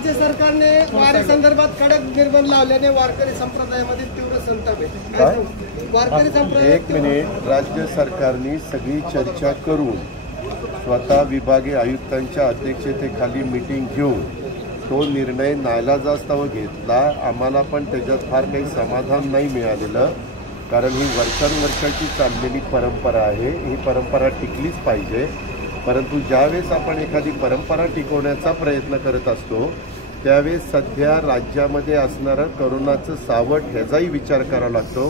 राज्य सरकारने वारी संदर्भात कडक निर्बंध लावल्याने वारकरी संप्रदायामध्ये तीव्र संताप आहे। वारकरी संप्रदाय एक मिनिट, राज्य सरकारने सगळी चर्चा करून स्वतः विभागीय आयुक्तांच्या अध्यक्षतेखाली मीटिंग घेऊन तो निर्णय नाईलाजास्तव घेतला। आम्हाला पण त्याच्यात फार काही समाधान नाही मिळालेलं, कारण ही वर्षानुवर्षाची चाललेली परंपरा आहे। ही परंपरा टिकलीच पाहिजे, परंतु ज्यावेळेस आपण एखादी परंपरा टिकवण्याचा प्रयत्न करत असतो त्यावेळेस सध्या राज्यामध्ये असणारं करोनाचं सावट ह्याचाही विचार करावा लागतो।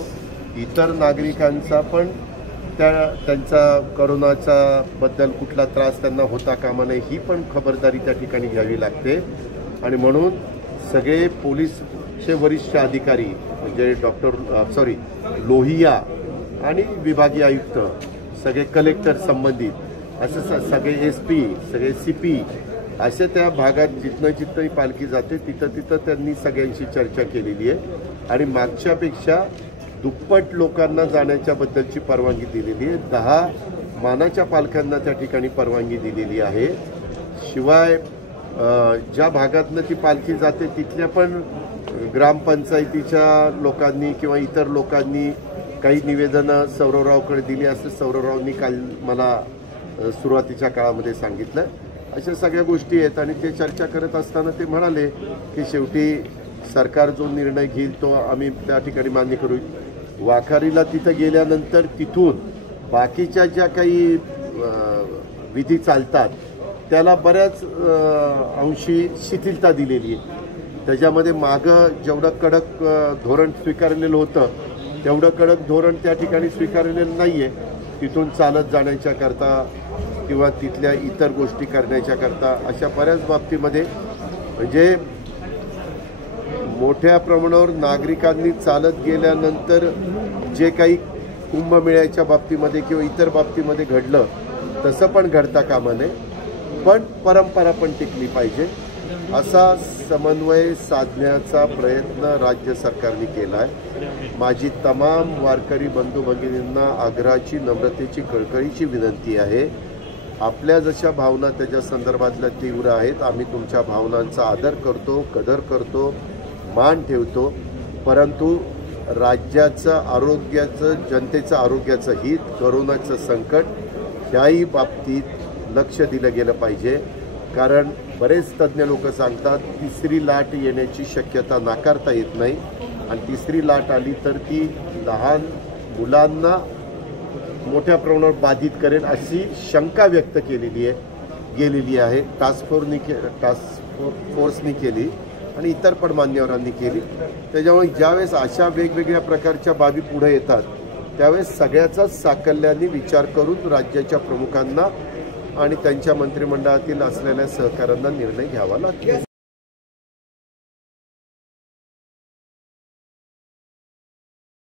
इतर नागरिकांचा पण त्यांचा करोनाचा बद्दल कुठला त्रास त्यांना होता कामा नये ही पण खबरदारी त्या ठिकाणी घ्यावी लागते। आणि म्हणून सगळे पोलीसचे वरिष्ठ अधिकारी म्हणजे लोहिया आणि विभागीय आयुक्त, सगळे कलेक्टर संबंधित, असं सगळे SP, सगळे CP असे त्या भागात जिथं पालखी जाते तिथं त्यांनी सगळ्यांशी चर्चा केलेली आहे आणि मागच्यापेक्षा दुप्पट लोकांना जाण्याच्या बद्दलची परवानगी दिलेली आहे। 10 मानाच्या पालख्यांना त्या ठिकाणी परवानगी दिलेली आहे। शिवाय ज्या भागातनं ती पालखी जाते तिथल्या पण ग्रामपंचायतीच्या लोकांनी किंवा इतर लोकांनी काही निवेदनं सौरवरावकडे दिली असं सौरवरावनी काल मला सुरुवातीच्या काळामध्ये सांगितलं। अशा सगळ्या गोष्टी आहेत आणि ते चर्चा करत असताना ते म्हणाले की शेवटी सरकार जो निर्णय घेईल तो आम्ही त्या ठिकाणी मान्य करू। वाखारीला तिथं गेल्यानंतर तिथून बाकीच्या ज्या काही विधी चालतात त्याला बऱ्याच अंशी शिथिलता दिलेली आहे। त्याच्यामध्ये मागं जेवढं कडक धोरण स्वीकारलेलं होतं तेवढं कडक धोरण त्या ठिकाणी स्वीकारलेलं नाही आहे। तिथून चालत जाण्याच्या करता किंवा तिथल्या इतर गोष्टी करण्याच्या करता अशा बऱ्याच बाबतीमध्ये म्हणजे मोठ्या प्रमाणावर नागरिकांनी चालत गेल्यानंतर जे काही कुंभमेळ्याच्या बाबतीमध्ये किंवा इतर बाबतीमध्ये घडलं तसं पण घडता कामा नये, पण परंपरा पण टिकली पाहिजे असा समन्वय साधण्याचा प्रयत्न राज्य सरकारने केला आहे। माझी तमाम वारकरी बंधू भगिनींना आग्रहाची, नम्रतेची, कळकळीची विनंती आहे, आपल्या जशा भावना त्याच्या संदर्भातल्या तीव्र आहेत, आम्ही तुमच्या भावनांचा आदर करतो, कदर करतो, मान ठेवतो, परंतु राज्याचं आरोग्याचं, जनतेचं आरोग्याचं हित, करोनाचं संकट ह्याही बाबतीत लक्ष दिलं गेलं पाहिजे। कारण बरेच तज्ज्ञ लोक सांगतात तिसरी लाट येण्याची शक्यता नाकारता येत नाही आणि तिसरी लाट आली तर ती लहान मुलांना मोठ्या प्रमाणावर बाधित करेल अशी शंका व्यक्त गेलेली आहे। टास्क फोर्सनी केली आणि इतर पण मान्यवरांनी केली। त्याच्यामुळे ज्यावेळेस अशा वेगवेगळ्या प्रकारच्या बाबी पुढे येतात त्यावेळेस सगळ्याचाच साकल्याने विचार करून राज्याच्या प्रमुखांना आणि त्यांच्या मंत्रिमंडळातील असलेल्या सहकाऱ्यांना निर्णय घ्यावा लागतो।